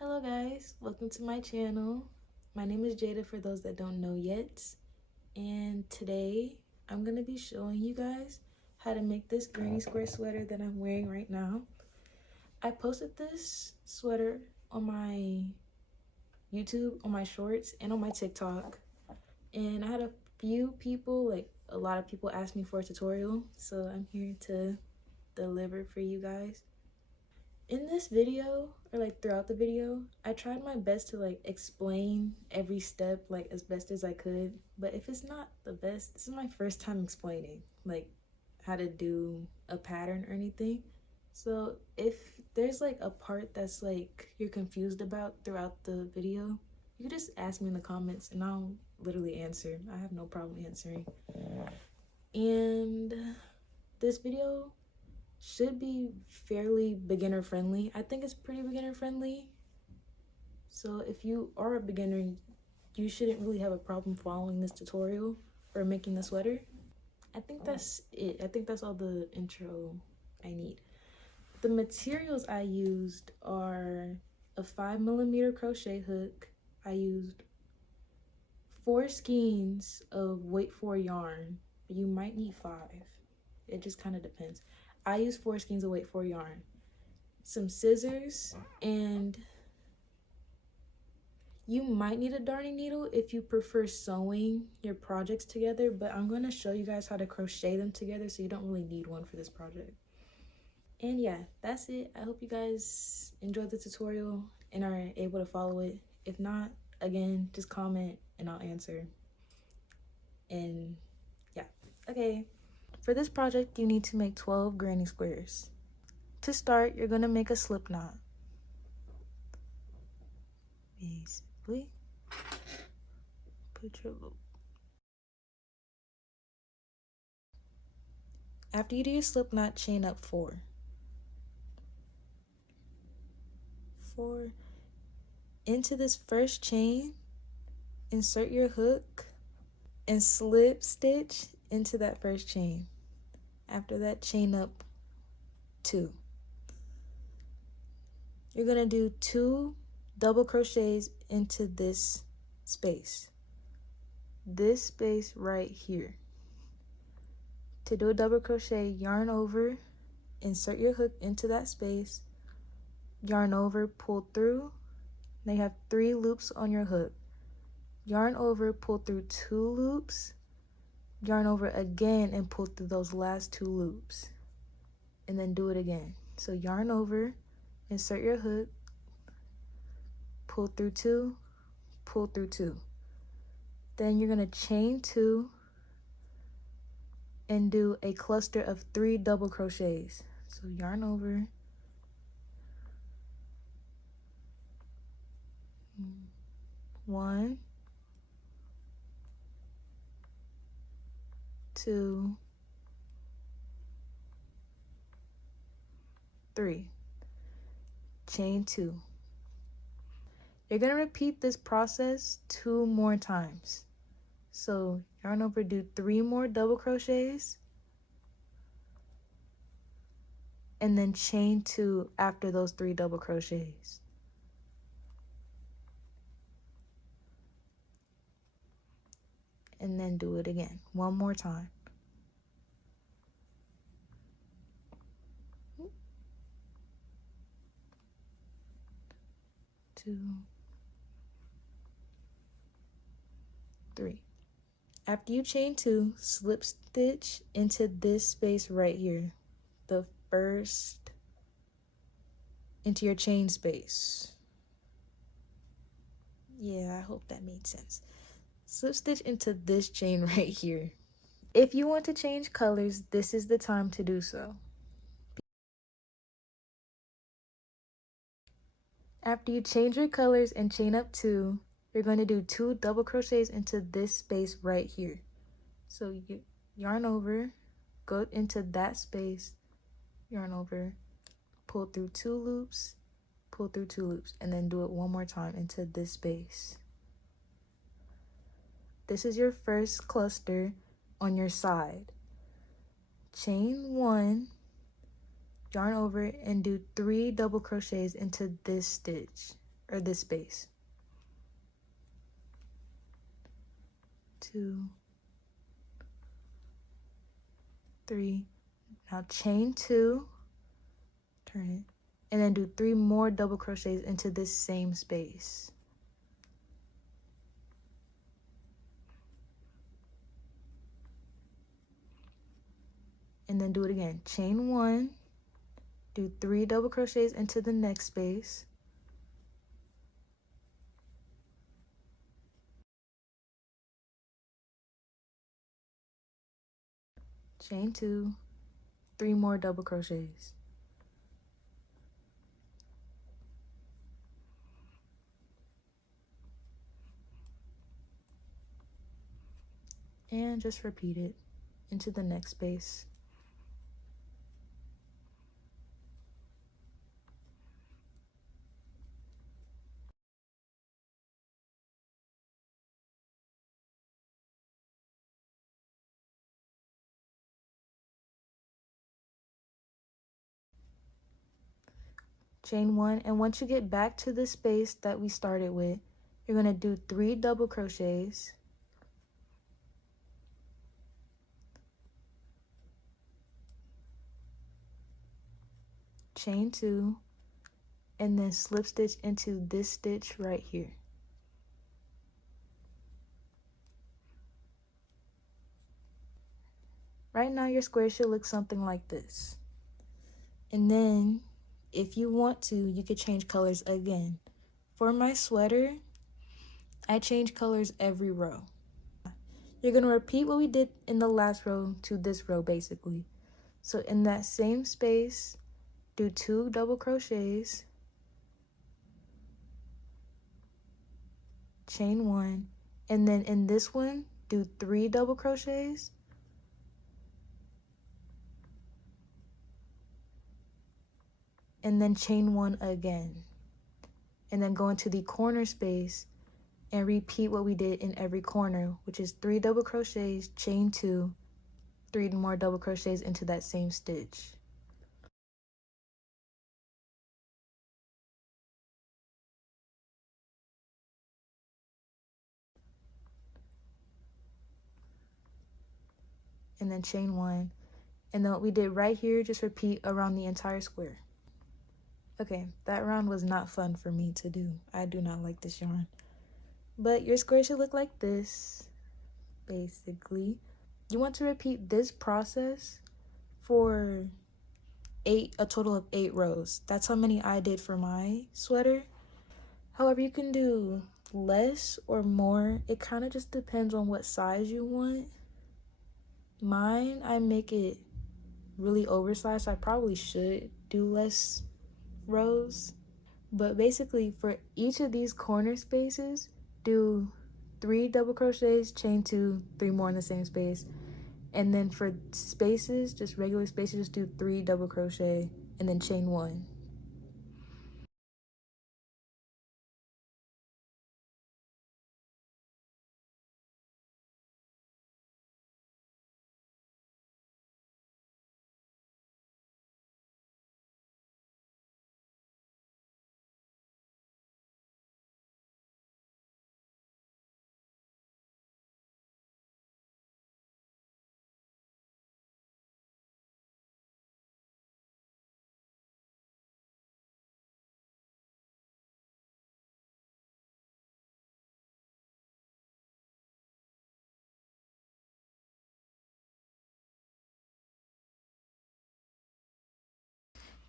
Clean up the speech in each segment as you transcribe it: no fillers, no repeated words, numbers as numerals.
Hello guys, welcome to my channel. My name is Jada for those that don't know yet. And today I'm going to be showing you guys how to make this granny square sweater that I'm wearing right now. I posted this sweater on my YouTube, on my shorts, and on my TikTok. And I had a few people, like a lot of people asked me for a tutorial. So I'm here to deliver for you guys. In this video, or like throughout the video, I tried my best to like explain every step like as best as I could, but if it's not the best, this is my first time explaining like how to do a pattern or anything. So if there's like a part that's like you're confused about throughout the video, you can just ask me in the comments and I'll literally answer. I have no problem answering. And this video should be fairly beginner friendly. I think it's pretty beginner friendly. So if you are a beginner, you shouldn't really have a problem following this tutorial or making the sweater. I think that's it. I think that's all the intro I need. The materials I used are a 5mm crochet hook. I used 4 skeins of weight 4 yarn. You might need 5. It just kind of depends. I use 4 skeins of weight 4 yarn, some scissors, and you might need a darning needle if you prefer sewing your projects together, but I'm going to show you guys how to crochet them together, so you don't really need one for this project. And yeah, that's it. I hope you guys enjoyed the tutorial and are able to follow it. If not, again, just comment and I'll answer. And yeah, okay. For this project, you need to make 12 granny squares. To start, you're going to make a slip knot. Basically, put your loop. After you do your slip knot, chain up 4. 4. Into this first chain, insert your hook and slip stitch into that first chain. After that, chain up 2. You're going to do 2 double crochets into this space right here. To do a double crochet, yarn over, insert your hook into that space, yarn over, pull through. Now you have 3 loops on your hook. Yarn over, pull through 2 loops, yarn over again and pull through those last 2 loops, and then do it again. So yarn over, insert your hook, pull through 2, pull through 2. Then you're going to chain 2 and do a cluster of 3 double crochets. So yarn over, 1, 2, 3, chain 2. You're going to repeat this process 2 more times. So yarn over, do 3 more double crochets, and then chain 2 after those 3 double crochets. And then do it again 1 more time. 2, 3. After you chain 2, slip stitch into this space right here, the first, into your chain space. Yeah, I hope that made sense. Slip stitch into this chain right here. If you want to change colors, this is the time to do so. After you change your colors and chain up 2, you're going to do 2 double crochets into this space right here. So you yarn over, go into that space, yarn over, pull through 2 loops, pull through 2 loops, and then do it 1 more time into this space. This is your first cluster on your side. Chain 1, yarn over, and do 3 double crochets into this stitch. or this space. 2, 3. Now chain 2, turn it, and then do 3 more double crochets into this same space. And then do it again. Chain 1, do 3 double crochets into the next space. Chain 2, 3 more double crochets. And just repeat it into the next space. Chain 1, and once you get back to the space that we started with, you're going to do 3 double crochets, chain 2, and then slip stitch into this stitch right here. Right now your square should look something like this. And then if you want to, you could change colors again. For my sweater, I change colors every row. You're going to repeat what we did in the last row to this row basically. So in that same space, do 2 double crochets, chain 1, and then in this one, do 3 double crochets, and then chain 1 again. And then go into the corner space and repeat what we did in every corner, which is 3 double crochets, chain 2, 3 more double crochets into that same stitch. And then chain 1. And then what we did right here, just repeat around the entire square. Okay, that round was not fun for me to do. I do not like this yarn. But your square should look like this, basically. You want to repeat this process for a total of 8 rows. That's how many I did for my sweater. However, you can do less or more. It kind of just depends on what size you want. Mine, I make it really oversized, so I probably should do less rows. But basically, for each of these corner spaces, do 3 double crochets, chain 2, 3 more in the same space. And then for spaces, just regular spaces, just do 3 double crochet and then chain 1.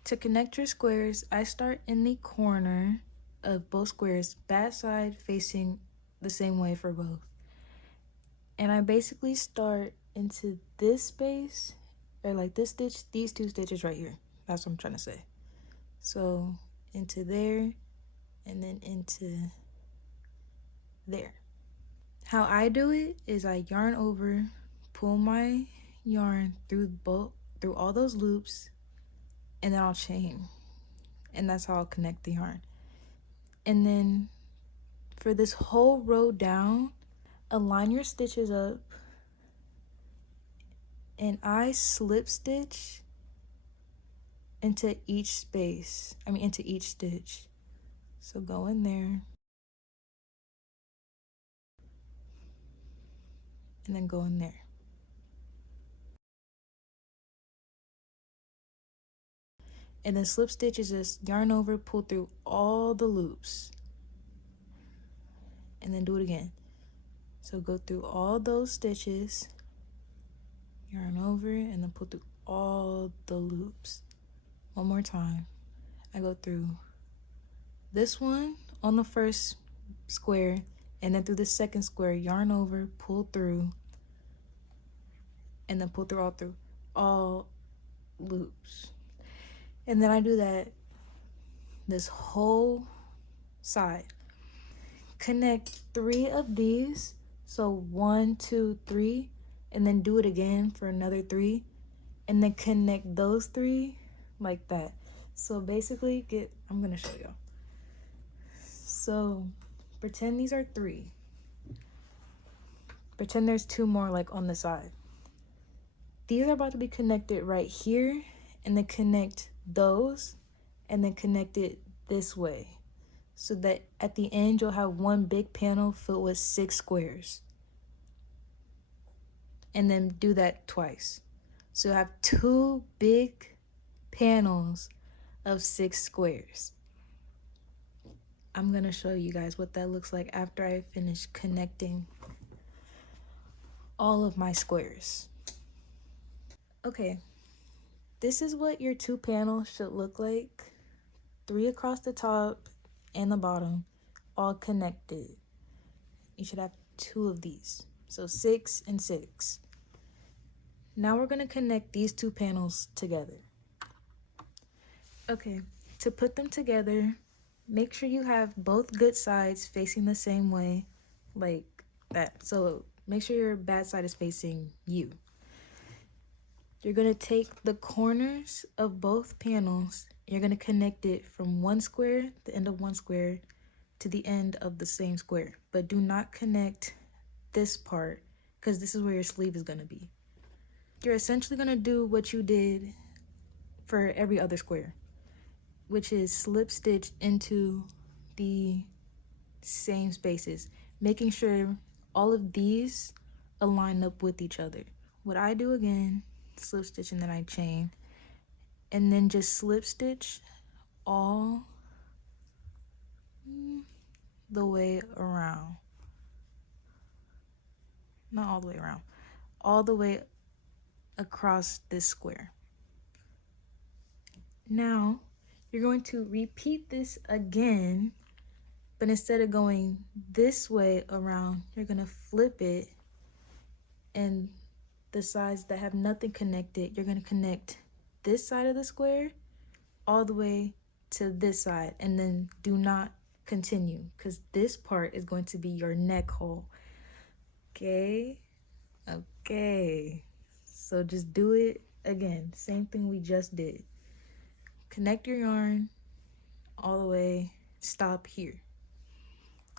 To connect your squares, I start in the corner of both squares, bad side facing the same way for both. And I basically start into this space, or like this stitch, these 2 stitches right here. That's what I'm trying to say. So into there, and then into there. How I do it is I yarn over, pull my yarn through all those loops, and then I'll chain. And that's how I'll connect the yarn. And then for this whole row down, align your stitches up, and I slip stitch into each space, into each stitch. So go in there and then go in there. And then slip stitch is just yarn over, pull through all the loops, and then do it again. So go through all those stitches, yarn over, and then pull through all the loops. One more time. I go through this one on the first square, and then through the second square, yarn over, pull through, and then pull through all loops. And then I do that this whole side. Connect 3 of these, so 1, 2, 3, and then do it again for another 3, and then connect those 3 like that. So basically, I'm gonna show y'all. So pretend these are 3. Pretend there's 2 more like on the side. These are about to be connected right here, and then connect those, and then connect it this way, so that at the end you'll have one big panel filled with 6 squares. And then do that twice. So you'll have 2 big panels of 6 squares. I'm gonna show you guys what that looks like after I finish connecting all of my squares. Okay, this is what your 2 panels should look like. 3 across the top and the bottom, all connected. You should have 2 of these, so 6 and 6. Now we're gonna connect these 2 panels together. Okay, to put them together, make sure you have both good sides facing the same way, like that. So make sure your bad side is facing you. You're gonna take the corners of both panels, you're gonna connect it from one square, the end of one square, to the end of the same square. But do not connect this part, because this is where your sleeve is gonna be. You're essentially gonna do what you did for every other square, which is slip stitch into the same spaces, making sure all of these align up with each other. What I do again, slip stitch and then I chain, and then just slip stitch all the way around. Not all the way around, all the way across this square. Now you're going to repeat this again, but instead of going this way around, you're gonna flip it, and the sides that have nothing connected, you're gonna connect this side of the square all the way to this side, and then do not continue, because this part is going to be your neck hole. Okay, so just do it again, same thing we just did. Connect your yarn all the way, stop here.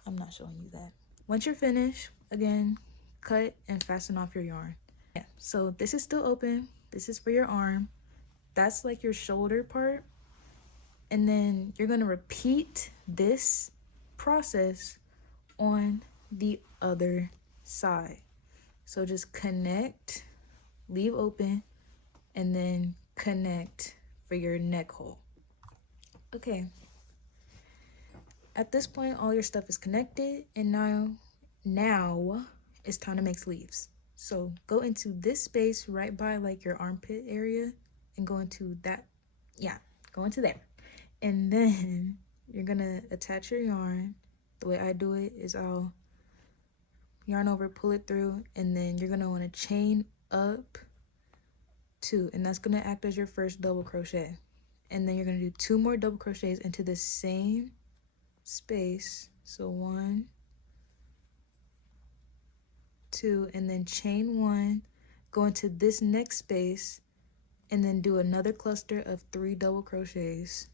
I'm not showing you that. Once you're finished, again, cut and fasten off your yarn. Yeah, so this is still open. This is for your arm. That's like your shoulder part. And then you're gonna repeat this process on the other side. So just connect, leave open, and then connect for your neck hole. Okay. At this point, all your stuff is connected, and now it's time to make sleeves. So go into this space right by like your armpit area and go into that, go into there. And then you're gonna attach your yarn. The way I do it is I'll yarn over, pull it through, and then you're gonna wanna chain up 2, and that's gonna act as your first double crochet. And then you're gonna do 2 more double crochets into the same space. So 1, 2, and then chain 1, go into this next space, and then do another cluster of 3 double crochets.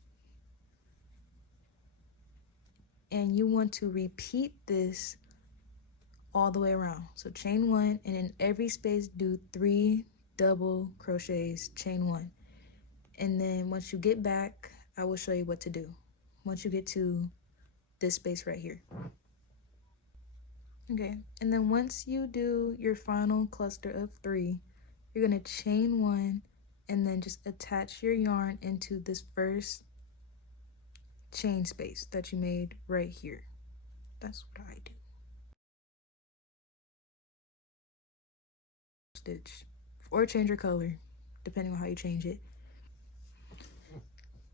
And you want to repeat this all the way around. So chain 1, and in every space do 3 double crochets, chain 1. And then once you get back, I will show you what to do. Once you get to this space right here. Okay, and then once you do your final cluster of 3, you're going to chain 1 and then just attach your yarn into this first chain space that you made right here. That's what I do. Stitch or change your color depending on how you change it.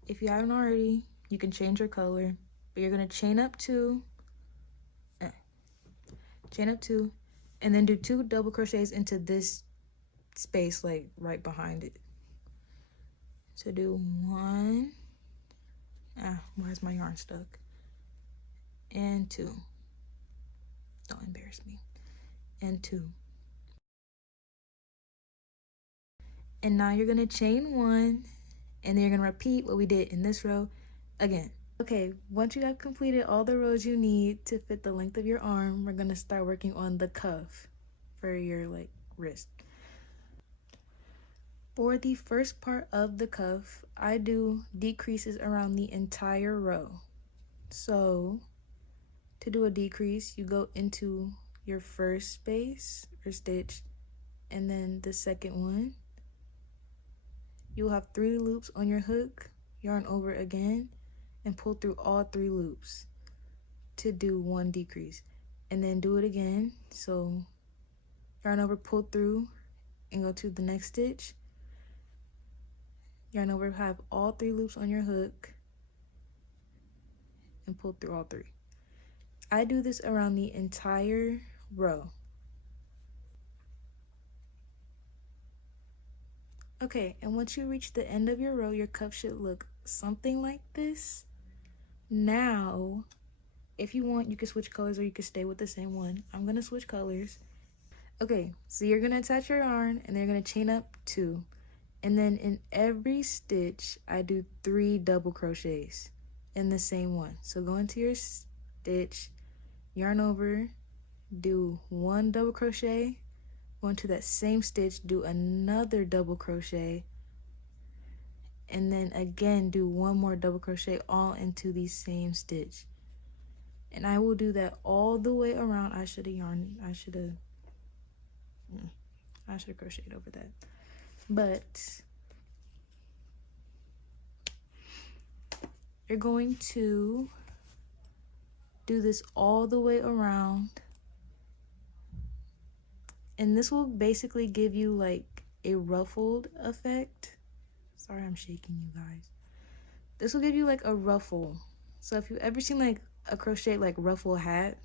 If you haven't already, you can change your color, but you're going to chain up 2, and then do 2 double crochets into this space, like right behind it. So do 1, why is my yarn stuck? And 2, don't embarrass me, and 2. And now you're gonna chain 1, and then you're gonna repeat what we did in this row again. Okay, once you have completed all the rows you need to fit the length of your arm, we're gonna start working on the cuff for your wrist. For the first part of the cuff, I do decreases around the entire row. So to do a decrease, you go into your first space or stitch, and then the second one. You'll have 3 loops on your hook, yarn over again, and pull through all 3 loops to do 1 decrease. And then do it again. So yarn over, pull through, and go to the next stitch. Yarn over, have all 3 loops on your hook, and pull through all 3. I do this around the entire row. Okay, and once you reach the end of your row, your cuff should look something like this. Now, if you want, you can switch colors or you can stay with the same one. I'm gonna switch colors. Okay, so you're gonna attach your yarn and then you're gonna chain up 2. And then in every stitch, I do 3 double crochets in the same one. So go into your stitch, yarn over, do 1 double crochet, go into that same stitch, do another double crochet, and then again do 1 more double crochet all into the same stitch. And I will do that all the way around. I should have crocheted over that. But you're going to do this all the way around. And this will basically give you like a ruffled effect. Sorry, I'm shaking you guys. This will give you like a ruffle. So if you've ever seen like a crochet like ruffle hat,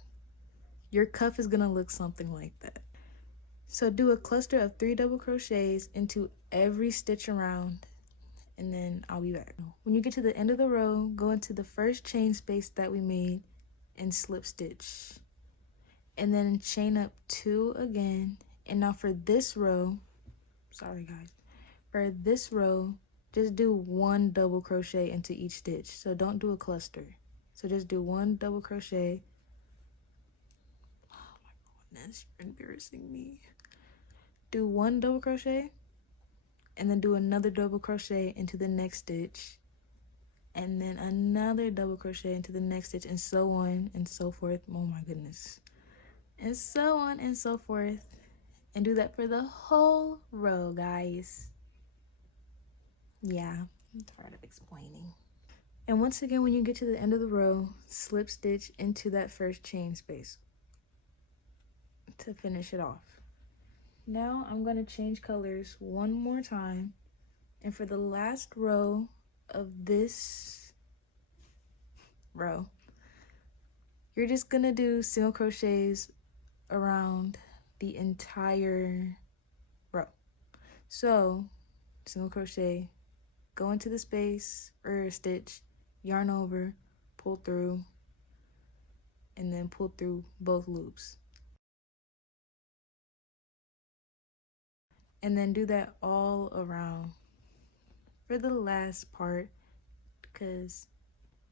your cuff is gonna look something like that. So do a cluster of 3 double crochets into every stitch around, and then I'll be back. When you get to the end of the row, go into the first chain space that we made and slip stitch. And then chain up 2 again. And now for this row, sorry guys, for this row, just do 1 double crochet into each stitch. So don't do a cluster. So just do 1 double crochet. Oh my goodness, you're embarrassing me. Do 1 double crochet, and then do another double crochet into the next stitch, and then another double crochet into the next stitch, and so on and so forth. Oh my goodness. And so on and so forth. And do that for the whole row, guys. Yeah, I'm tired of explaining. And once again, when you get to the end of the row, slip stitch into that first chain space to finish it off. Now I'm going to change colors one more time. And for the last row of this row, you're just going to do single crochets around the entire row. So single crochet, go into the space or stitch, yarn over, pull through, and then pull through both loops. And then do that all around for the last part, because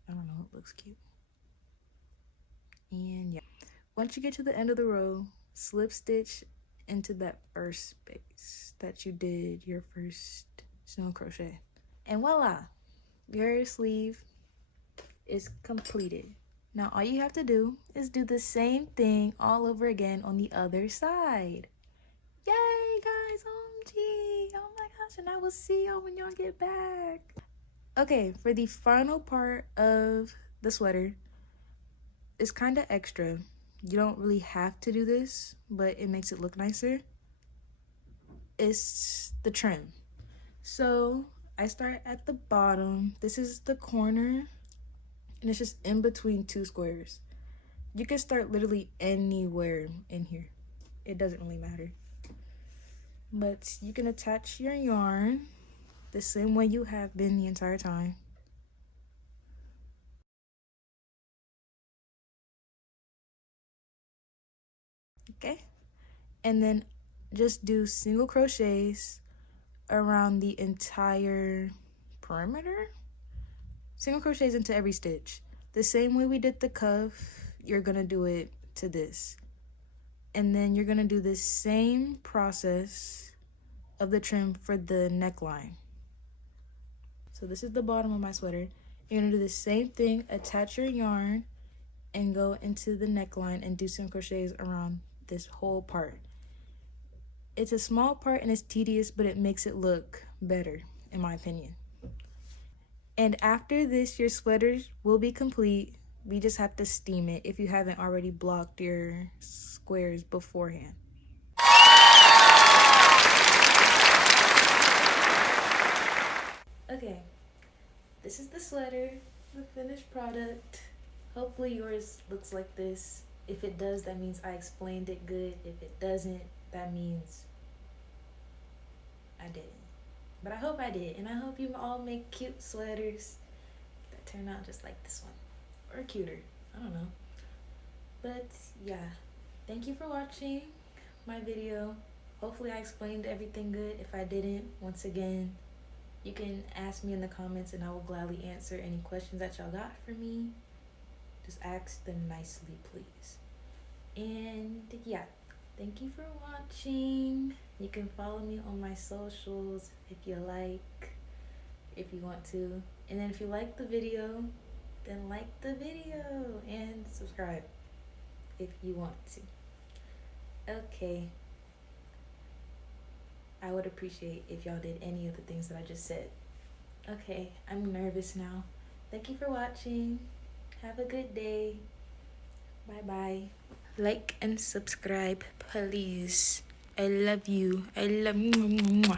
I don't know, it looks cute. And yeah, once you get to the end of the row, slip stitch into that first space that you did your first single crochet, and voila, your sleeve is completed. Now all you have to do is do the same thing all over again on the other side. Yay, guys! OMG! Oh my gosh, and I will see y'all when y'all get back. Okay, for the final part of the sweater, it's kind of extra. You don't really have to do this, but it makes it look nicer. It's the trim. So I start at the bottom. This is the corner, and it's just in between two squares. You can start literally anywhere in here. It doesn't really matter. But you can attach your yarn the same way you have been the entire time. Okay? And then just do single crochets around the entire perimeter. Single crochets into every stitch. The same way we did the cuff, you're gonna do it to this. And then you're gonna do the same process of the trim for the neckline. So this is the bottom of my sweater. You're gonna do the same thing, attach your yarn and go into the neckline and do some crochets around this whole part. It's a small part and it's tedious, but it makes it look better, in my opinion. And after this, your sweater will be complete. We just have to steam it if you haven't already blocked your squares beforehand. Okay, this is the sweater, the finished product. Hopefully yours looks like this. If it does, that means I explained it good. If it doesn't, that means I didn't. But I hope I did, and I hope you all make cute sweaters that turn out just like this one, or cuter, I don't know. But yeah, thank you for watching my video. Hopefully I explained everything good. If I didn't, once again, you can ask me in the comments and I will gladly answer any questions that y'all got for me. Just ask them nicely, please. And yeah, thank you for watching. You can follow me on my socials if you like, if you want to. And then if you like the video, then like the video and subscribe if you want to. Okay. I would appreciate if y'all did any of the things that I just said. Okay, I'm nervous now. Thank you for watching. Have a good day. Bye-bye. Like and subscribe, please. I love you. I love you.